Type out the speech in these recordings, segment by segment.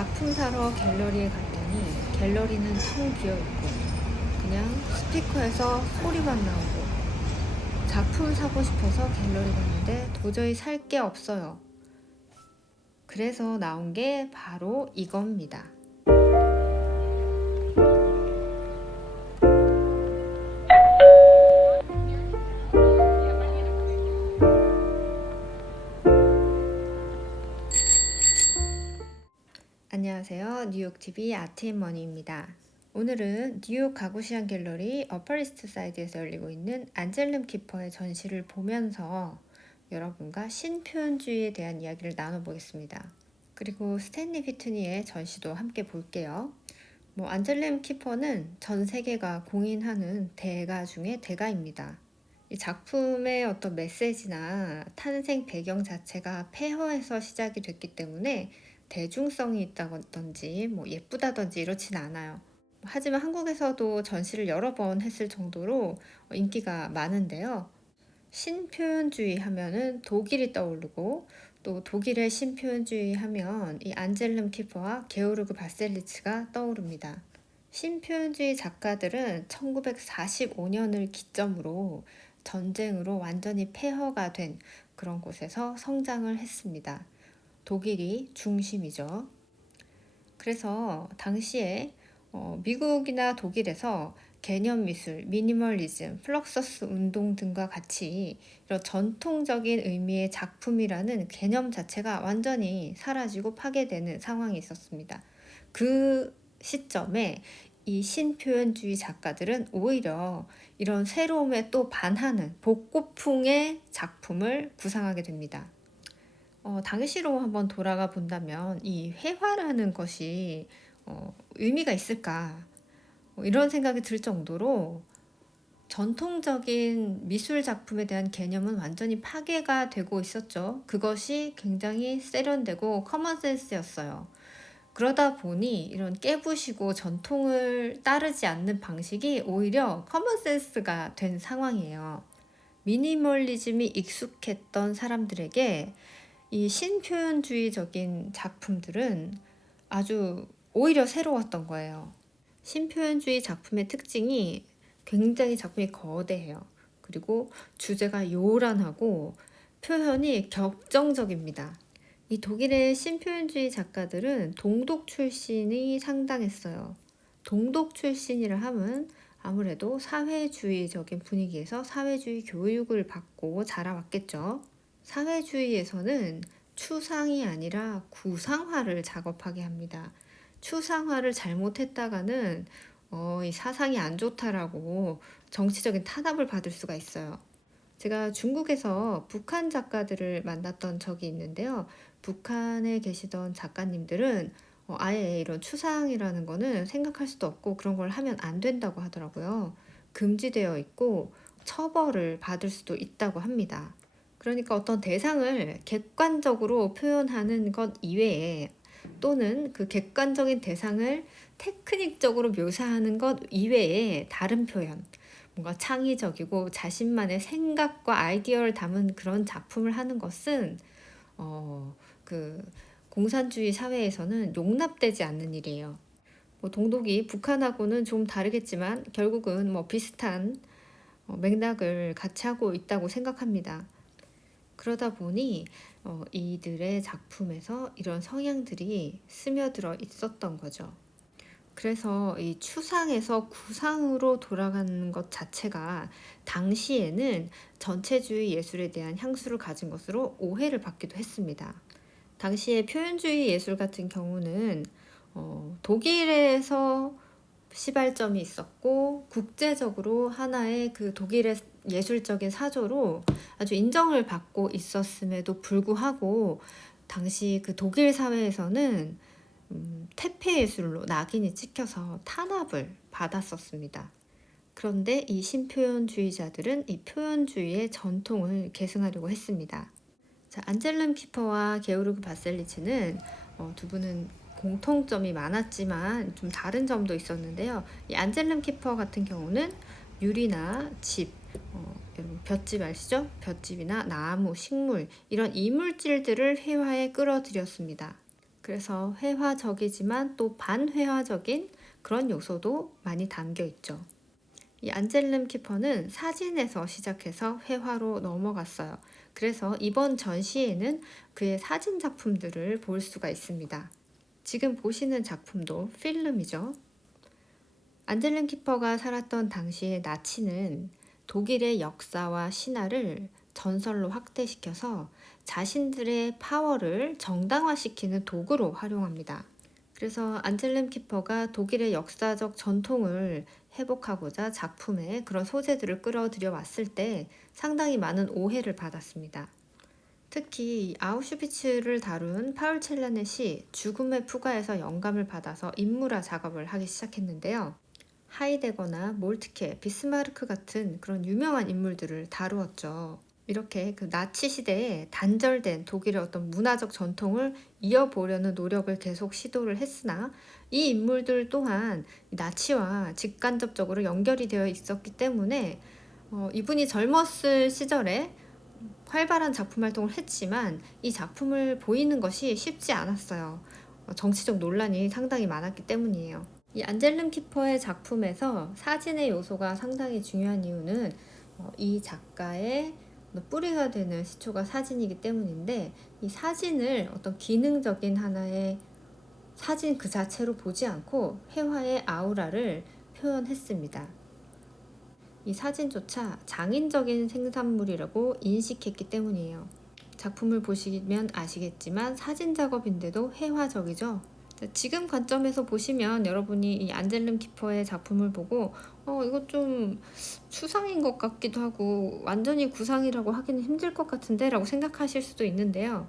작품 사러 갤러리에 갔더니 갤러리는 텅 비어 있고 그냥 스피커에서 소리만 나오고 작품 사고 싶어서 갤러리 갔는데 도저히 살 게 없어요. 그래서 나온 게 바로 이겁니다. 안녕하세요. 뉴욕TV 아트앤머니입니다. 오늘은 뉴욕 가구시안 갤러리 어퍼리스트 사이드에서 열리고 있는 안젤름 키퍼의 전시를 보면서 여러분과 신표현주의에 대한 이야기를 나눠보겠습니다. 그리고 스탠리 휘트니의 전시도 함께 볼게요. 안젤름 키퍼는 전 세계가 공인하는 대가 중에 대가입니다. 이 작품의 어떤 메시지나 탄생 배경 자체가 폐허에서 시작이 됐기 때문에 대중성이 있다든지 예쁘다든지 이렇진 않아요. 하지만 한국에서도 전시를 여러 번 했을 정도로 인기가 많은데요. 신표현주의 하면은 독일이 떠오르고 또 독일의 신표현주의 하면 이 안젤름 키퍼와 게오르그 바셀리츠가 떠오릅니다. 신표현주의 작가들은 1945년을 기점으로 전쟁으로 완전히 폐허가 된 그런 곳에서 성장을 했습니다. 독일이 중심이죠. 그래서 당시에 미국이나 독일에서 개념 미술, 미니멀리즘, 플럭서스 운동 등과 같이 이런 전통적인 의미의 작품이라는 개념 자체가 완전히 사라지고 파괴되는 상황이 있었습니다. 그 시점에 이 신표현주의 작가들은 오히려 이런 새로움에 또 반하는 복고풍의 작품을 구상하게 됩니다. 당시로 한번 돌아가 본다면 이 회화라는 것이 의미가 있을까? 이런 생각이 들 정도로 전통적인 미술 작품에 대한 개념은 완전히 파괴가 되고 있었죠. 그것이 굉장히 세련되고 커먼센스였어요. 그러다 보니 이런 깨부시고 전통을 따르지 않는 방식이 오히려 커먼센스가 된 상황이에요. 미니멀리즘이 익숙했던 사람들에게 이 신표현주의적인 작품들은 아주 오히려 새로웠던 거예요. 신표현주의 작품의 특징이 굉장히 작품이 거대해요. 그리고 주제가 요란하고 표현이 격정적입니다. 이 독일의 신표현주의 작가들은 동독 출신이 상당했어요. 동독 출신이라 함은 아무래도 사회주의적인 분위기에서 사회주의 교육을 받고 자라왔겠죠. 사회주의에서는 추상이 아니라 구상화를 작업하게 합니다. 추상화를 잘못했다가는 이 사상이 안 좋다라고 정치적인 탄압을 받을 수가 있어요. 제가 중국에서 북한 작가들을 만났던 적이 있는데요. 북한에 계시던 작가님들은 아예 이런 추상이라는 거는 생각할 수도 없고 그런 걸 하면 안 된다고 하더라고요. 금지되어 있고 처벌을 받을 수도 있다고 합니다. 그러니까 어떤 대상을 객관적으로 표현하는 것 이외에 또는 그 객관적인 대상을 테크닉적으로 묘사하는 것 이외에 다른 표현, 뭔가 창의적이고 자신만의 생각과 아이디어를 담은 그런 작품을 하는 것은 그 공산주의 사회에서는 용납되지 않는 일이에요. 동독이 북한하고는 좀 다르겠지만 결국은 비슷한 맥락을 같이 하고 있다고 생각합니다. 그러다 보니 이들의 작품에서 이런 성향들이 스며들어 있었던 거죠. 그래서 이 추상에서 구상으로 돌아가는 것 자체가 당시에는 전체주의 예술에 대한 향수를 가진 것으로 오해를 받기도 했습니다. 당시에 표현주의 예술 같은 경우는 독일에서 시발점이 있었고 국제적으로 하나의 그 독일의 예술적인 사조로 아주 인정을 받고 있었음에도 불구하고 당시 그 독일 사회에서는 퇴폐 예술로 낙인이 찍혀서 탄압을 받았었습니다. 그런데 이 신표현주의자들은 이 표현주의의 전통을 계승하려고 했습니다. 자, 안젤름 키퍼와 게오르그 바셀리츠는 두 분은 공통점이 많았지만 좀 다른 점도 있었는데요. 이 안젤름 키퍼 같은 경우는 유리나 집, 여러분 볏짚 아시죠? 볏짚이나 나무, 식물 이런 이물질들을 회화에 끌어들였습니다. 그래서 회화적이지만 또 반회화적인 그런 요소도 많이 담겨 있죠. 이 안젤름 키퍼는 사진에서 시작해서 회화로 넘어갔어요. 그래서 이번 전시에는 그의 사진 작품들을 볼 수가 있습니다. 지금 보시는 작품도 필름이죠. 안젤름 키퍼가 살았던 당시의 나치는 독일의 역사와 신화를 전설로 확대시켜서 자신들의 파워를 정당화시키는 도구로 활용합니다. 그래서 안젤름 키퍼가 독일의 역사적 전통을 회복하고자 작품에 그런 소재들을 끌어들여 왔을 때 상당히 많은 오해를 받았습니다. 특히 아우슈비츠를 다룬 파울 첼란의 시 죽음의 푸가에서 영감을 받아서 인물화 작업을 하기 시작했는데요. 하이데거나 몰트케, 비스마르크 같은 그런 유명한 인물들을 다루었죠. 이렇게 그 나치 시대에 단절된 독일의 어떤 문화적 전통을 이어보려는 노력을 계속 시도를 했으나 이 인물들 또한 나치와 직간접적으로 연결이 되어 있었기 때문에 이분이 젊었을 시절에 활발한 작품 활동을 했지만 이 작품을 보이는 것이 쉽지 않았어요. 정치적 논란이 상당히 많았기 때문이에요. 이 안젤름 키퍼의 작품에서 사진의 요소가 상당히 중요한 이유는 이 작가의 뿌리가 되는 시초가 사진이기 때문인데 이 사진을 어떤 기능적인 하나의 사진 그 자체로 보지 않고 회화의 아우라를 표현했습니다. 이 사진조차 장인적인 생산물이라고 인식했기 때문이에요. 작품을 보시면 아시겠지만 사진 작업인데도 회화적이죠. 지금 관점에서 보시면 여러분이 이 안젤름 키퍼의 작품을 보고 이거 좀 추상인 것 같기도 하고 완전히 구상이라고 하기는 힘들 것 같은데 라고 생각하실 수도 있는데요.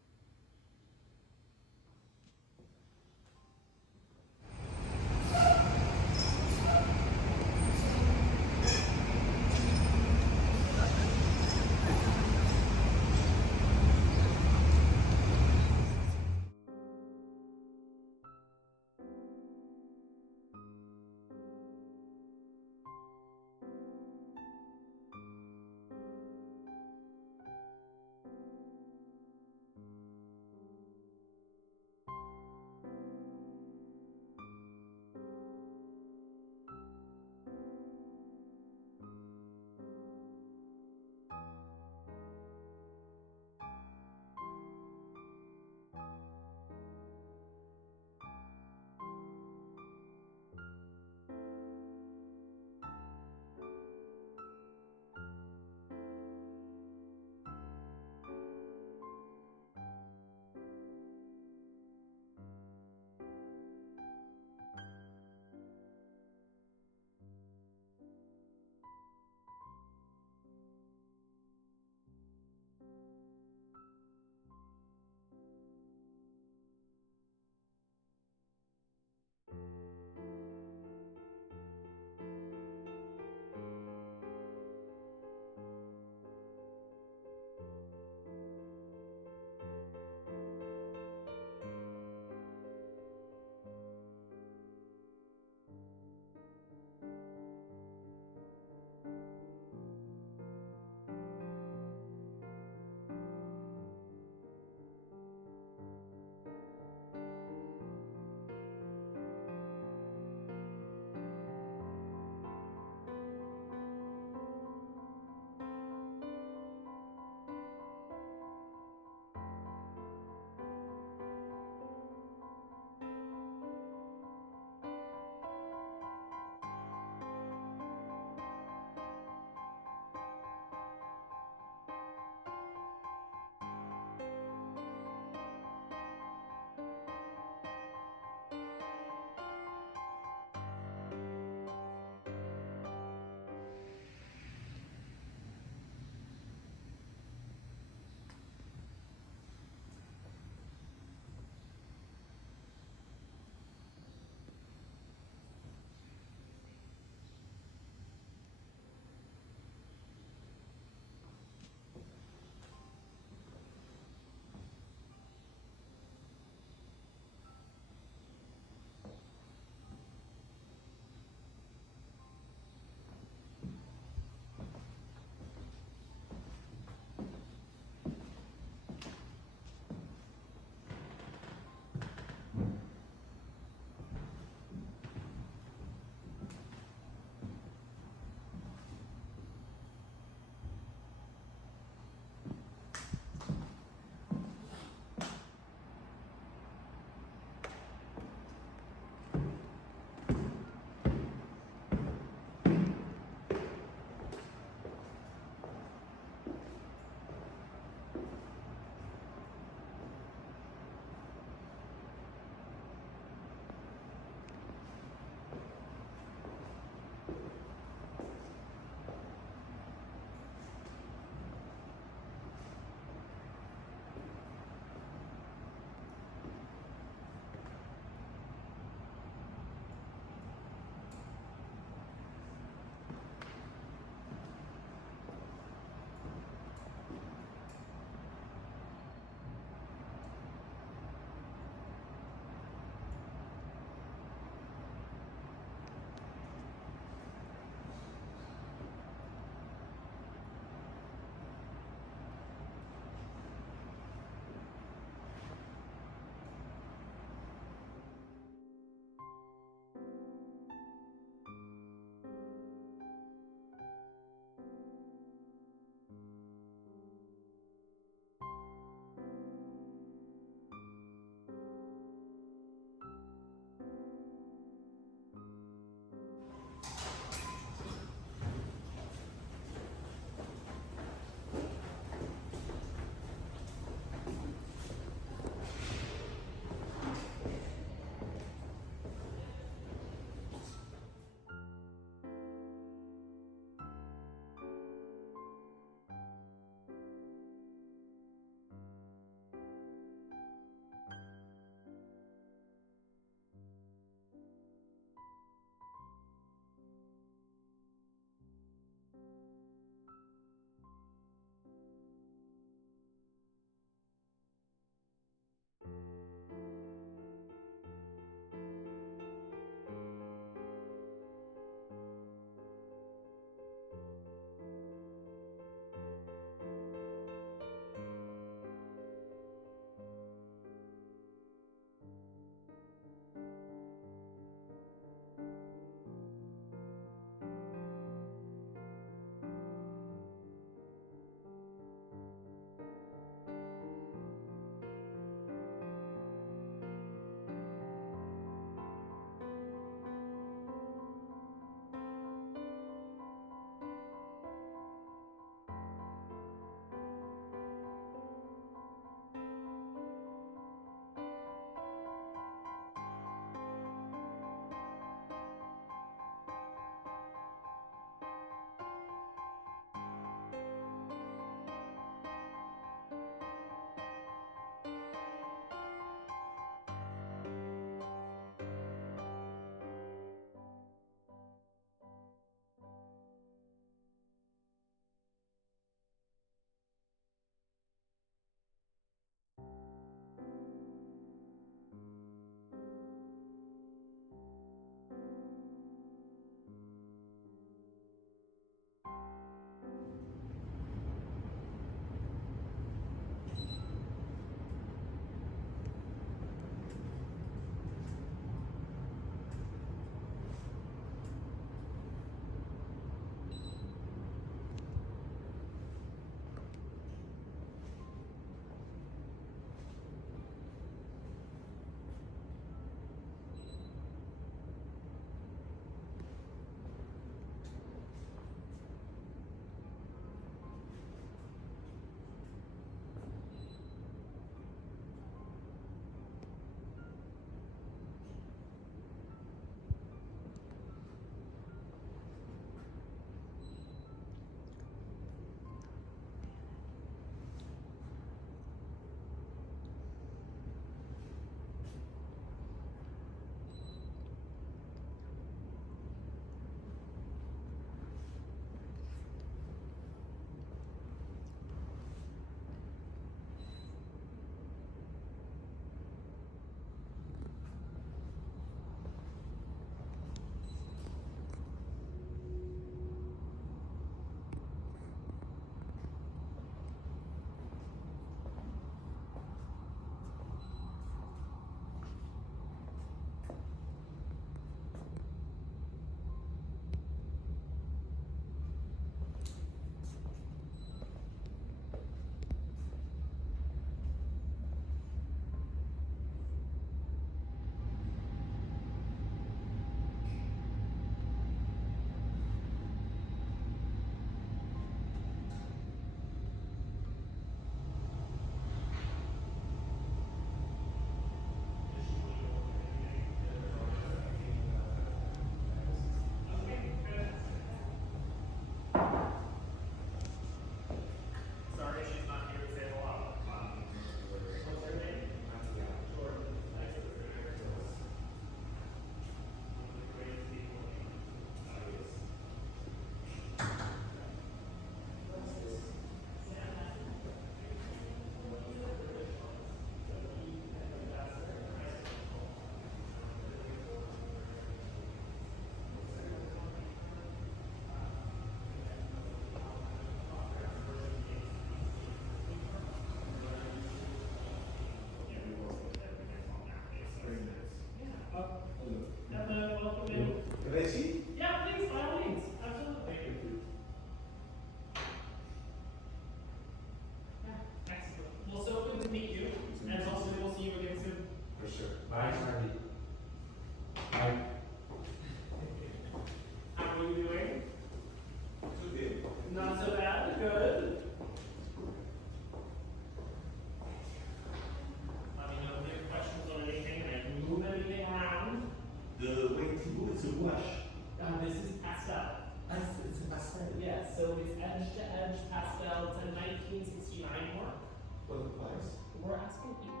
we're asking people